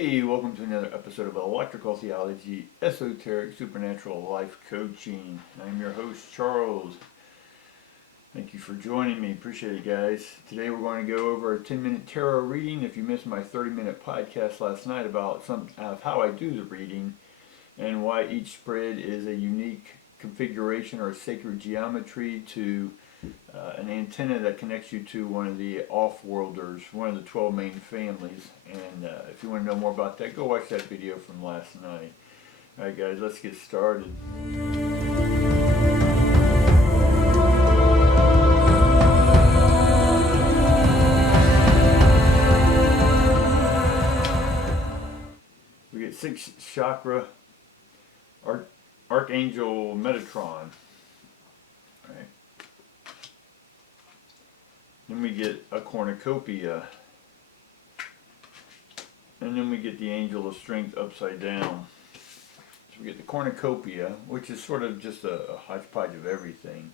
Hey, welcome to another episode of Electrical Theology, Esoteric Supernatural Life Coaching. I'm your host, Charles. Thank you for joining me. Appreciate it, guys. Today we're going to go over a 10-minute tarot reading. If you missed my 30-minute podcast last night about some of how I do the reading and why each spread is a unique configuration or sacred geometry to an antenna that connects you to one of the off-worlders, one of the 12 main families. And if you want to know more about that, go watch that video from last night. Alright guys, let's get started. We get 6th chakra, Archangel Metatron. Right. Then we get a cornucopia. And then we get the Angel of Strength upside down. So we get the cornucopia, which is sort of just a hodgepodge of everything.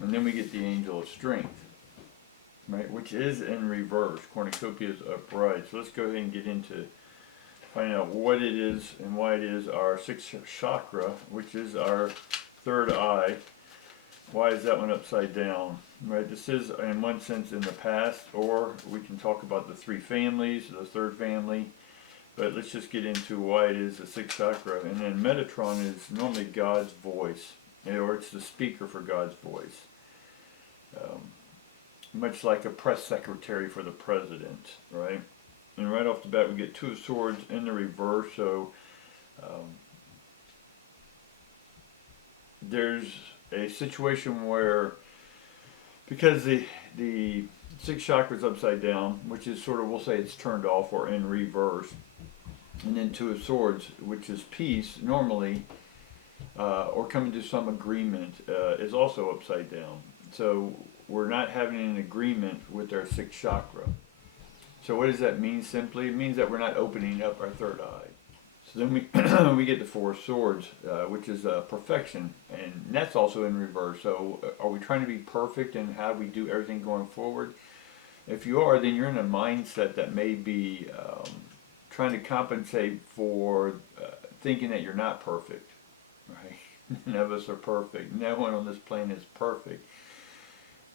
And then we get the Angel of Strength, right, which is in reverse. Cornucopia is upright. So let's go ahead and get into finding out what it is and why it is our 6th chakra, which is our third eye. Why is that one upside down? Right, this is in one sense in the past, or we can talk about the 3 families, the 3rd family, but let's just get into why it is the 6th chakra. And then Metatron is normally God's voice, or it's the speaker for God's voice. Much like a press secretary for the president, right? And right off the bat we get 2 of Swords in the reverse, so there's a situation where, because the 6th chakra is upside down, which is sort of, we'll say it's turned off or in reverse, and then 2 of Swords, which is peace normally, or coming to some agreement, is also upside down. So we're not having an agreement with our 6th chakra. So what does that mean simply? It means that we're not opening up our third eye. So then we get the 4 of Swords, which is perfection, and that's also in reverse. So are we trying to be perfect in how we do everything going forward? If you are, then you're in a mindset that may be trying to compensate for thinking that you're not perfect, right? None of us are perfect. No one on this plane is perfect.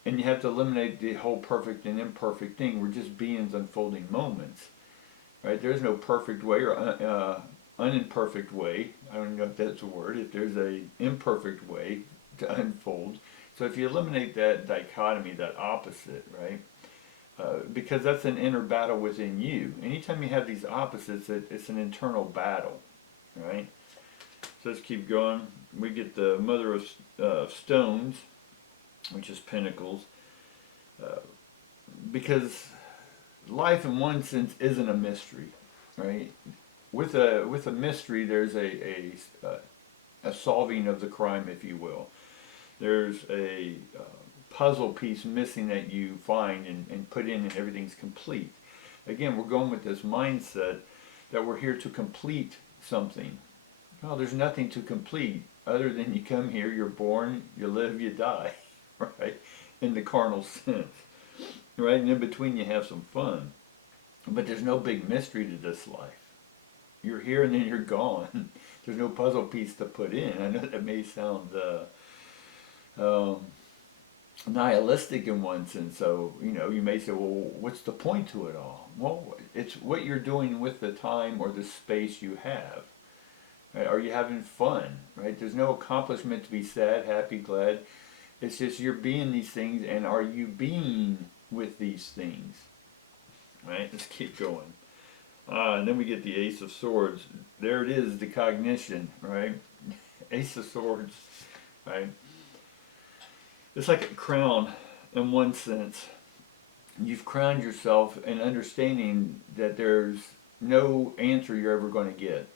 And you have to eliminate the whole perfect and imperfect thing. We're just beings unfolding moments, right? There's no perfect way or unimperfect way. I don't know if that's a word. If there's a imperfect way to unfold. So if you eliminate that dichotomy, that opposite, right? Because that's an inner battle within you. Anytime you have these opposites, it's an internal battle, right? So let's keep going. We get the Mother of Stones, which is Pentacles, because life in one sense isn't a mystery, right? With a mystery, there's a solving of the crime, if you will. There's a puzzle piece missing that you find and put in, and everything's complete. Again, we're going with this mindset that we're here to complete something. Well, there's nothing to complete other than you come here, you're born, you live, you die, right? In the carnal sense, right? And in between you have some fun. But there's no big mystery to this life. You're here and then you're gone. There's no puzzle piece to put in. I know that may sound nihilistic in one sense. So, you may say, well, what's the point to it all? Well, it's what you're doing with the time or the space you have. Right? Are you having fun? Right? There's no accomplishment to be sad, happy, glad. It's just you're being these things, and are you being with these things? Right? Let's keep going. And then we get the Ace of Swords. There it is, the cognition, right? Ace of Swords, right? It's like a crown in one sense. You've crowned yourself in understanding that there's no answer you're ever going to get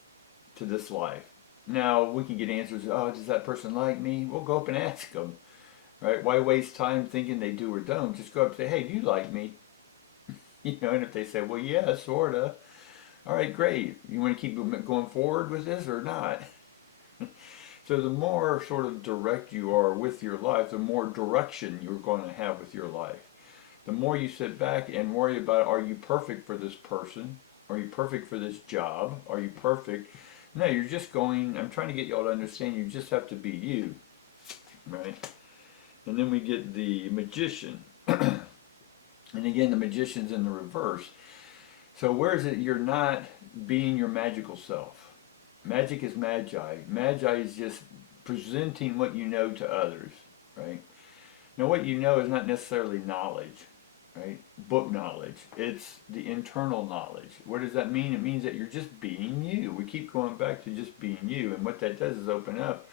to this life. Now, we can get answers, oh, does that person like me? We'll go up and ask them, right? Why waste time thinking they do or don't? Just go up and say, hey, do you like me? And if they say, well, yeah, sort of. All right, great. You want to keep going forward with this or not? So the more sort of direct you are with your life, the more direction you're going to have with your life. The more you sit back and worry about, are you perfect for this person? Are you perfect for this job? Are you perfect? No, you're just going, I'm trying to get y'all to understand you just have to be you, right? And then we get the magician. And again, the magician's in the reverse. So where is it you're not being your magical self? Magic is magi. Magi is just presenting what you know to others, right? Now what you know is not necessarily knowledge, right? Book knowledge. It's the internal knowledge. What does that mean? It means that you're just being you. We keep going back to just being you, and what that does is open up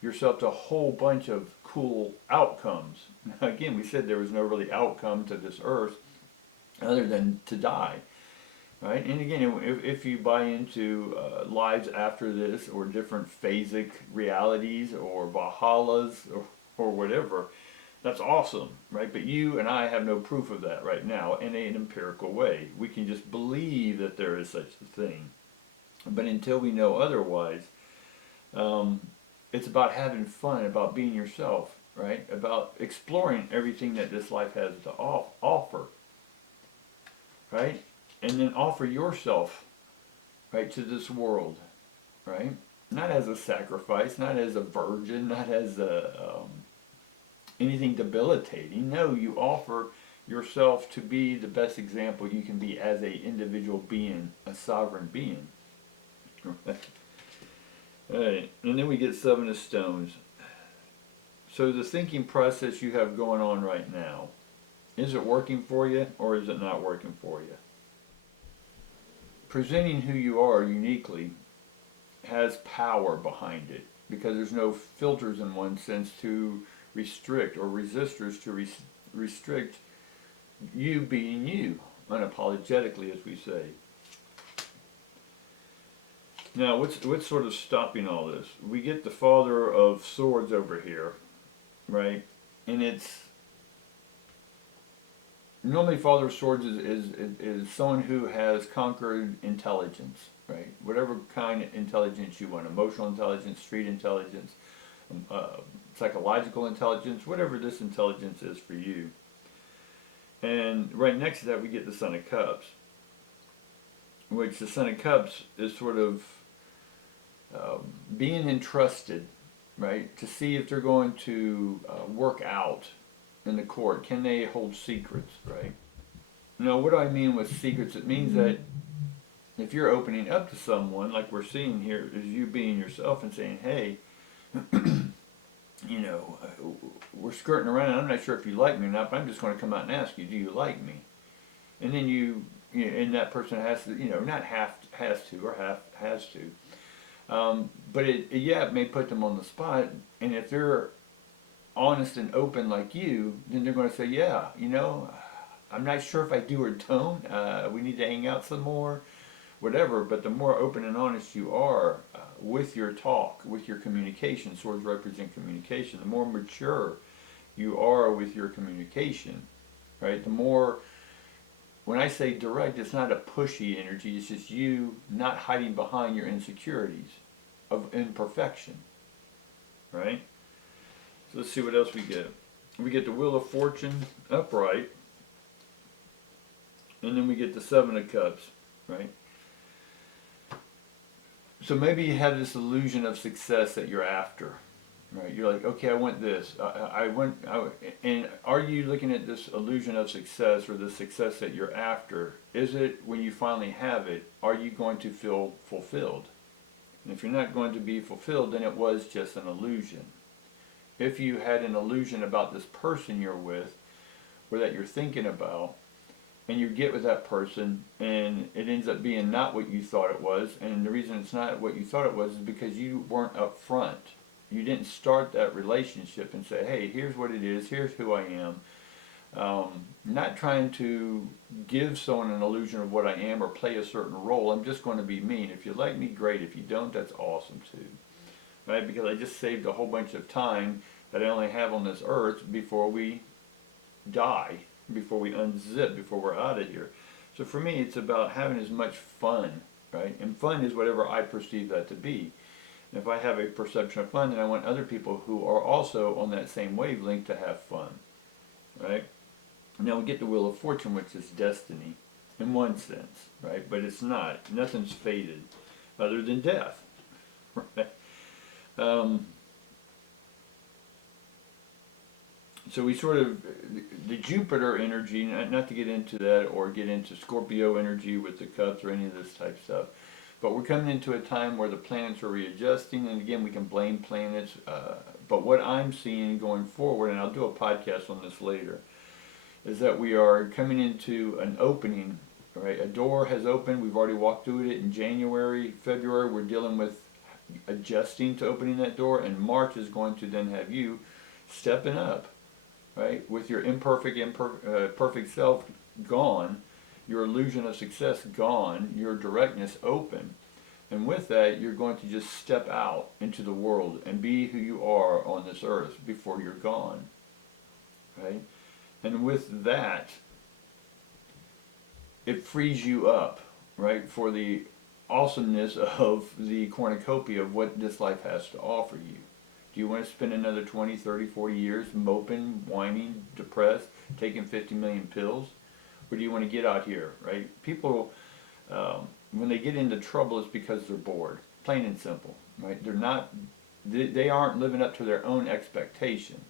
yourself to a whole bunch of cool outcomes. Now, again, we said there was no really outcome to this earth other than to die, right? And again, if you buy into lives after this, or different phasic realities, or Valhallas, or whatever, that's awesome, right? But you and I have no proof of that right now in an empirical way. We can just believe that there is such a thing. But until we know otherwise, it's about having fun, about being yourself, right? About exploring everything that this life has to offer, right? And then offer yourself, right, to this world, right? Not as a sacrifice, not as a virgin, not as a anything debilitating. No, you offer yourself to be the best example you can be as a individual being, a sovereign being. Alright, and then we get Seven of Stones. So the thinking process you have going on right now, is it working for you, or is it not working for you? Presenting who you are uniquely has power behind it, because there's no filters in one sense to restrict, or resistors to restrict you being you, unapologetically, as we say. Now, what's sort of stopping all this? We get the Father of Swords over here, right? And it's normally Father of Swords is someone who has conquered intelligence, right? Whatever kind of intelligence you want, emotional intelligence, street intelligence, psychological intelligence, whatever this intelligence is for you. And right next to that we get the Son of Cups, which the Son of Cups is sort of being entrusted, right, to see if they're going to work out in the court. Can they hold secrets, right? Now, what do I mean with secrets? It means that if you're opening up to someone, like we're seeing here, is you being yourself and saying, hey, you know, we're skirting around, and I'm not sure if you like me or not, but I'm just going to come out and ask you, do you like me? And then you know, and that person has to, you know, not has to, but it may put them on the spot, and if they're honest and open like you, then they're going to say, yeah, you know, I'm not sure if I do or don't, we need to hang out some more, whatever. But the more open and honest you are with your talk, with your communication, swords represent communication, the more mature you are with your communication, right? The more, when I say direct, it's not a pushy energy, it's just you not hiding behind your insecurities of imperfection, right? So let's see what else we get. We get the Wheel of Fortune upright, and then we get the Seven of Cups, right? So maybe you have this illusion of success that you're after, right? You're like, okay, I want this. And are you looking at this illusion of success, or the success that you're after? Is it, when you finally have it, are you going to feel fulfilled? And if you're not going to be fulfilled, then it was just an illusion. If you had an illusion about this person you're with, or that you're thinking about, and you get with that person, and it ends up being not what you thought it was, and the reason it's not what you thought it was is because you weren't upfront. You didn't start that relationship and say, hey, here's what it is, here's who I am. Not trying to give someone an illusion of what I am or play a certain role. I'm just going to be me. And if you like me, great. If you don't, that's awesome too. Right? Because I just saved a whole bunch of time that I only have on this earth before we die, before we unzip, before we're out of here. So for me, it's about having as much fun, right? And fun is whatever I perceive that to be. And if I have a perception of fun, then I want other people who are also on that same wavelength to have fun, right? Now we get the Wheel of Fortune, which is destiny, in one sense, right? But it's not. Nothing's fated, other than death. Right? So we sort of, the Jupiter energy, not to get into that or get into Scorpio energy with the cups or any of this type stuff, but we're coming into a time where the planets are readjusting, and again, we can blame planets, but what I'm seeing going forward, and I'll do a podcast on this later, is that we are coming into an opening, right? A door has opened, we've already walked through it in January, February, we're dealing with adjusting to opening that door, and March is going to then have you stepping up, right? With your perfect self gone, your illusion of success gone, your directness open. And with that, you're going to just step out into the world and be who you are on this earth before you're gone, right? And with that, it frees you up, right, for the awesomeness of the cornucopia of what this life has to offer you. Do you want to spend another 20, 30, 40 years moping, whining, depressed, taking 50 million pills? Or do you want to get out here, right? People, when they get into trouble, it's because they're bored, plain and simple, right? They aren't living up to their own expectation.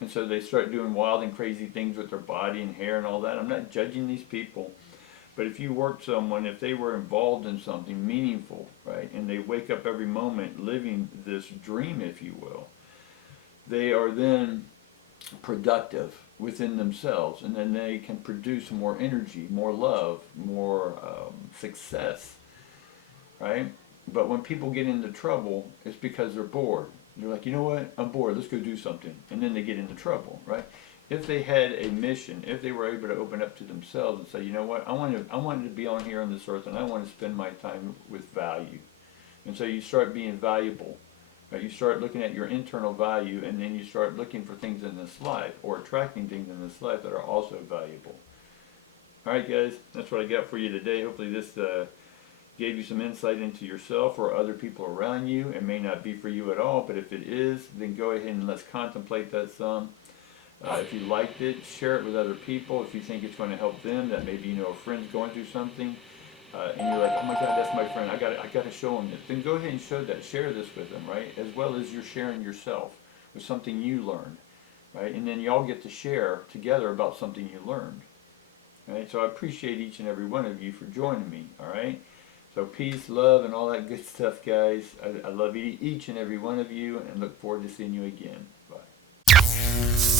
And so they start doing wild and crazy things with their body and hair and all that. I'm not judging these people. But if you work someone, if they were involved in something meaningful, right, and they wake up every moment living this dream, if you will, they are then productive within themselves, and then they can produce more energy, more love, more success, right? But when people get into trouble, it's because they're bored. They're like, you know what, I'm bored, let's go do something. And then they get into trouble, right? If they had a mission, if they were able to open up to themselves and say, you know what, I wanted to be on here on this earth, and I want to spend my time with value. And so you start being valuable. Right? You start looking at your internal value, and then you start looking for things in this life, or attracting things in this life that are also valuable. All right, guys, that's what I got for you today. Hopefully this gave you some insight into yourself or other people around you. It may not be for you at all, but if it is, then go ahead and let's contemplate that some. If you liked it, share it with other people. If you think it's going to help them, that maybe you know a friend's going through something, and you're like, oh my God, that's my friend. I got to show them this. Then go ahead and share this with them, right? As well as you're sharing yourself with something you learned, right? And then y'all get to share together about something you learned, right? So I appreciate each and every one of you for joining me. All right. So peace, love, and all that good stuff, guys. I love each and every one of you, and look forward to seeing you again. Bye.